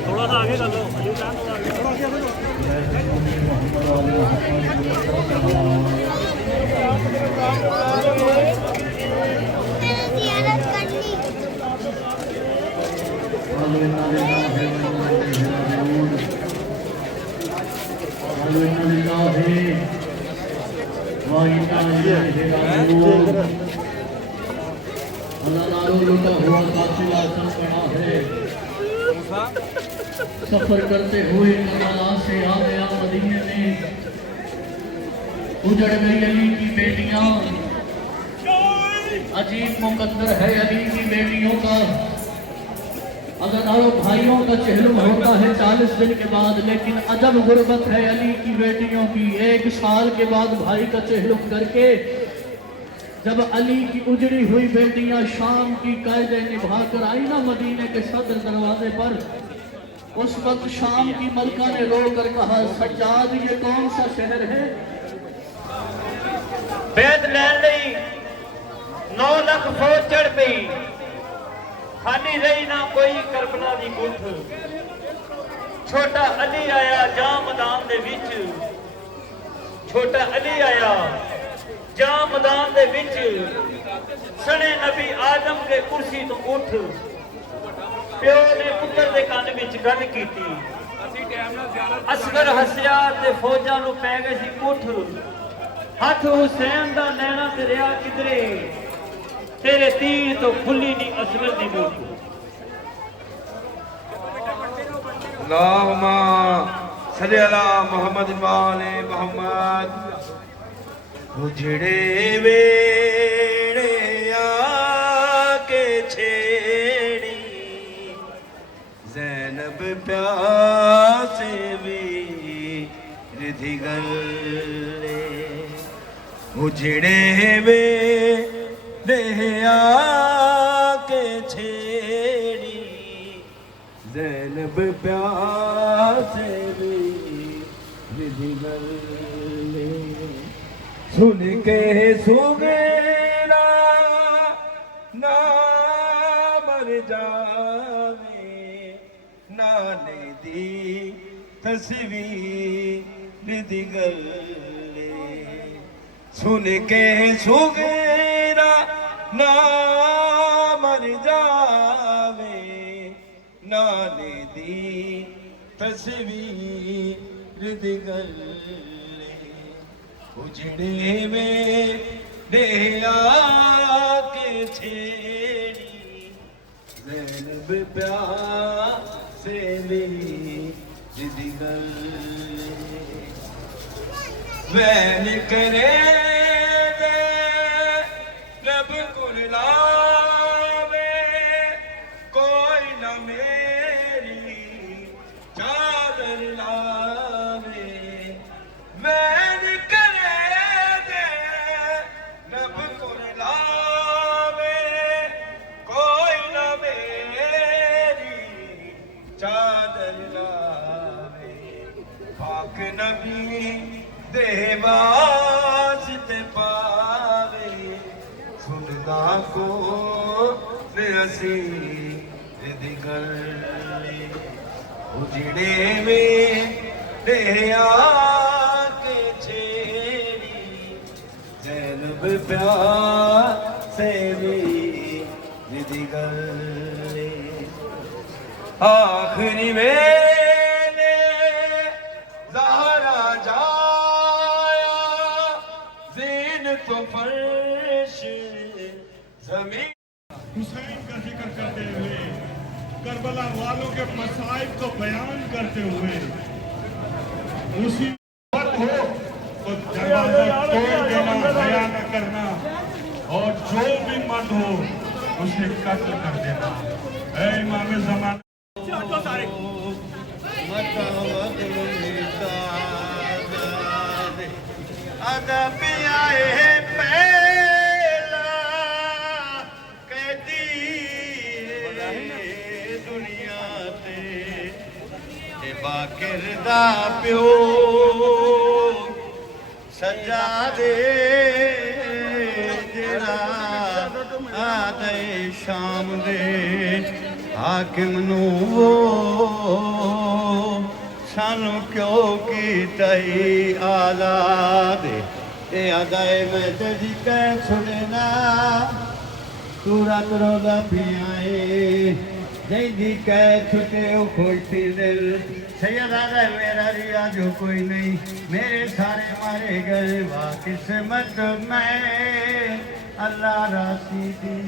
थोड़ा सा आगे कर लो, थोड़ा सफर करते हुए करबला से आ गया मदीने में, उजड़ गई अली की बेटियां। अजीब मुकद्दर है अली की बेटियों का। अगर भाइयों का चेहलम होता है 40 दिन के बाद, लेकिन अजब गुर्बत है अली की बेटियों की। 1 साल के बाद भाई का चेहलम करके जब अली की उजड़ी हुई बेटियां शाम की कायदे निभा कर आई ना मदीने के सदर दरवाजे पर, उस वक्त शाम की मलका ने रो कर कहा, सज्जाद ये कौन सा शहर है? बैद लैन लई 9 लाख फौज चढ़ पई, खाली रही ना कोई करबला दी गुठ। छोटा अली आया जा मैदान दे विच, छोटा अली आया जा मैदान दे विच। सने नबी आदम के कुर्सी तो उठ प्यो ने पुत्र के कान विच गल कीती असगर हसिया ते फौजां नूं पै गए सी उठ हथ हुसैन दा नैना ते रिया किधरे तेरे तीर तो खुली नहीं असगर दी मुठ अल्लाहुम्मा सल्ली अला मुहम्मद वाले मोहम्मद उजड़े वेड़े आके छेड़ी ज़ैनब प्यासे भी रिधि गले उजड़े वेड़े आके छेड़ी ज़ैनब प्यासे भी रिधि गले सुन के सुगेरा ना मर जावे नाने दी तस्वीर दी गले सुन के सुगेरा ना मर जावे नाने दी तस्वीर दी गले उजड़े में आके छेड़ी ज़ैनब प्यासे मेरी गले वैन करे दे रब कुरलावे कोई न मेरी चादर लावे वैन चादर लावे पाक नबी देवास ते पावे सुनदा को नसी दी गले उजड़े में आके छेड़ी ज़ैनब प्यासे दी गले आखिरी वेले ज़हरा जाया ज़ीन तो फर्श ज़मीन हुसैन का जिक्र करते हुए करबला वालों के मसाइब को बयान करते हुए उसी वक्त हो तो दरवाजा तोड़ देना हया न करना और जो भी मर्द हो उसे कत्ल कर देना। ऐ इमाम ज़माना अदब आए पहला कहती दुनिया ते बाकिरदा प्यो सजा दे जरा आदे शाम दे हाकिम नू सानू क्यों की तई आजाद ए अदाए मैं तेरी कह छुड़ना तू रात रोदा पियाए जैदी कह छुटे खोलती दिल सैयदा मेरा रिया जो कोई नहीं मेरे सारे मारे गए वाह किस्मत में अल्लाह रासी दी